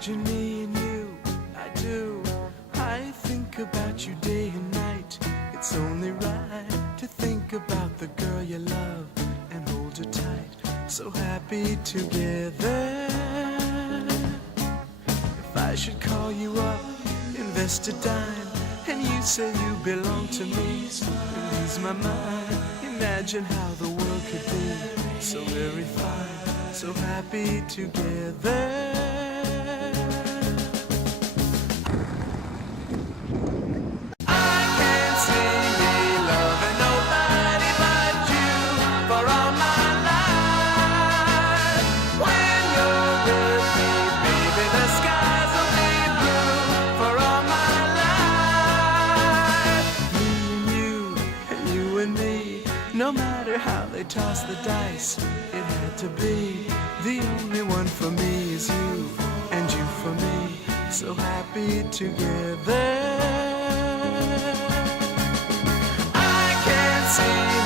Imagine me and you, I do. I think about you day and night. It's only right to think about the girl you love and hold her tight. So happy together. If I should call you up, invest a dime, and you say you belong to me, release my mind. Imagine how the world could be so very fine, so happy together. No matter how they toss the dice, it had to be. The only one for me is you, and you for me, so happy together. I can't see